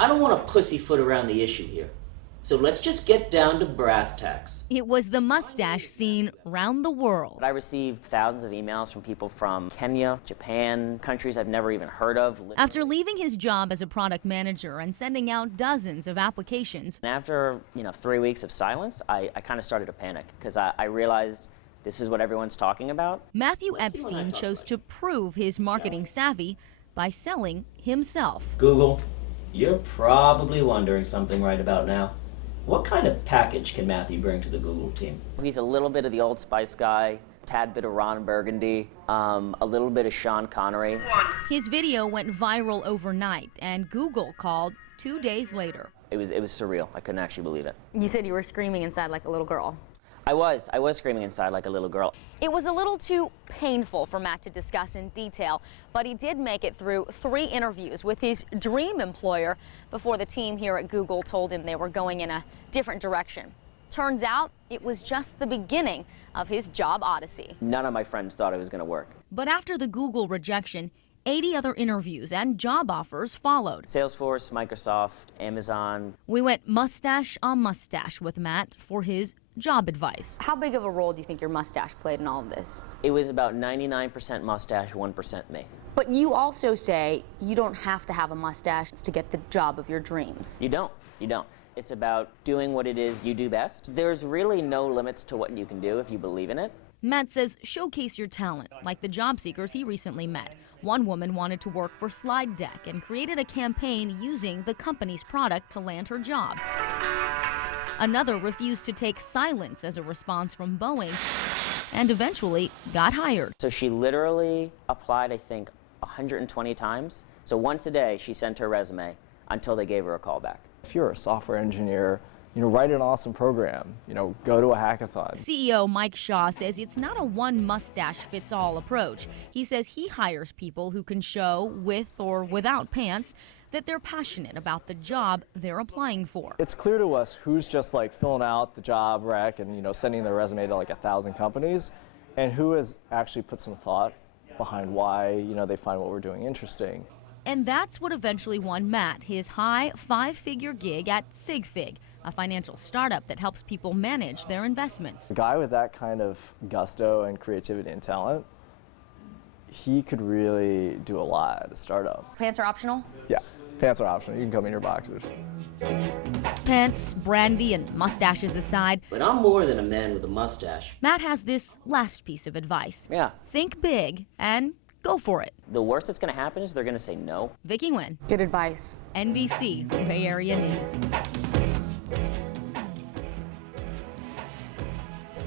I don't want to pussyfoot around the issue here. So let's just get down to brass tacks. It was the mustache seen round the world. I received thousands of emails from people from Kenya, Japan, countries I've never even heard of. After leaving his job as a product manager and sending out dozens of applications. And after 3 weeks of silence, I kind of started to panic because I realized this is what everyone's talking about. Matthew Epstein chose to prove his marketing savvy by selling himself. Google, you're probably wondering something right about now. What kind of package can Matthew bring to the Google team? He's a little bit of the Old Spice guy, a tad bit of Ron Burgundy, a little bit of Sean Connery. His video went viral overnight, and Google called 2 days later. It was surreal. I couldn't actually believe it. You said you were screaming inside like a little girl. I was screaming inside like a little girl. It was a little too painful for Matt to discuss in detail, but he did make it through 3 interviews with his dream employer before the team here at Google told him they were going in a different direction. Turns out it was just the beginning of his job odyssey. None of my friends thought it was going to work. But after the Google rejection, 80 other interviews and job offers followed. Salesforce, Microsoft, Amazon. We went mustache on mustache with Matt for his job advice. How big of a role do you think your mustache played in all of this? It was about 99% mustache, 1% me. But you also say you don't have to have a mustache to get the job of your dreams. You don't. It's about doing what it is you do best. There's really no limits to what you can do if you believe in it. Matt says showcase your talent, like the job seekers he recently met. One woman wanted to work for Slide Deck and created a campaign using the company's product to land her job. Another refused to take silence as a response from Boeing and eventually got hired. So she literally applied, I think, 120 times. So once a day she sent her resume until they gave her a call back. If you're a software engineer, write an awesome program, go to a hackathon. CEO Mike Shaw says it's not a one mustache fits all approach. He says he hires people who can show, with or without pants, that they're passionate about the job they're applying for. It's clear to us who's just filling out the job rec and sending their resume to 1,000 companies, and who has actually put some thought behind why they find what we're doing interesting. And that's what eventually won Matt his high 5-figure gig at SigFig, a financial startup that helps people manage their investments. A guy with that kind of gusto and creativity and talent, he could really do a lot at a startup. Pants are optional? Yeah, pants are optional. You can come in your boxers. Pants, brandy, and mustaches aside, But I'm more than a man with a mustache. Matt has this last piece of advice. Yeah. Think big and go for it. The worst that's going to happen is they're going to say no. Vicky Nguyen, Good advice. NBC, Bay Area News.